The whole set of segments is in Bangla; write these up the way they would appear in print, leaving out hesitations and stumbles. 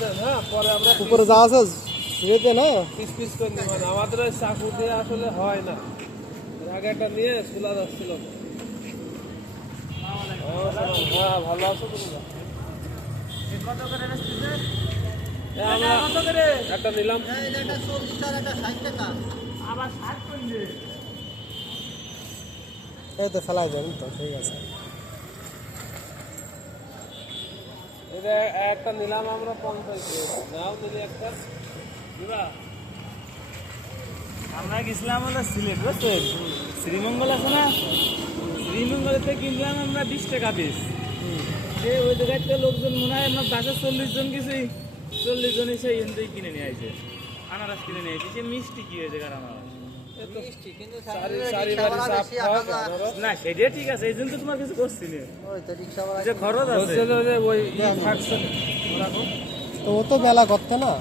দেন, হ্যাঁ পরে আমরা উপরে যা আছে রেতে না পিস পিস করে নিই। মানে আমাদের ওই চাকু দিয়ে আসলে হয় না। এর আগে একটা নিয়ে চুলা যাচ্ছিল। হ্যাঁ ভালো আছো তুমি? আমরা একটা নিলাম। এই তো ফেলাই যাবেন তো ঠিক আছে। এটা একটা নিলাম আমরা 50 নাও নিলে একটা দিবা। আমরা গেছিলাম হলো সিলেট বুঝছেন, শ্রীমঙ্গল আছে না, শ্রীমঙ্গলেতে কিনলাম আমরা 20 টাকা পিস। ওই জায়গায় লোকজন মনে হয় আমরা 40 জন গেছি, 40 জন এসে এনতেই কিনে নিয়ে আসে, আনারস কিনে নিয়ে আসে। সে মিষ্টি কি হয়েছে কার আনারস না, সেটা ঠিক আছে, এই জন্য তো তোমার কিছু করছি না, যে খরচ আছে ওই থাকছে তো ও তো মেলা করতে না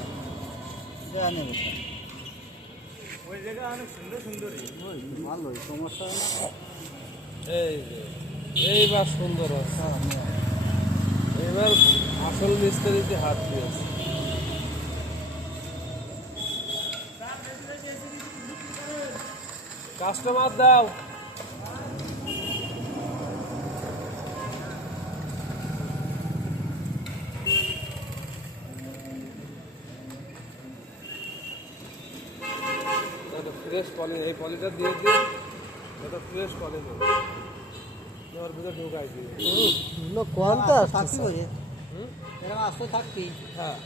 ওই জায়গা অনেক সুন্দর সুন্দর। ভালোই সমস্যা না। এই যে, এইবার সুন্দর আছে। এবার আসল মিস্ত্রিতে হাত দিয়েছে। কাস্টমার দাও। ফ্রেশ পলি, এই পলিটা দিয়ে দিন। এটা ফ্রেশ পলি দেবো, এবার ভিতরে ঢুকাই দিই। কোনটা থাকবি এরকম আসতে থাকবি। হ্যাঁ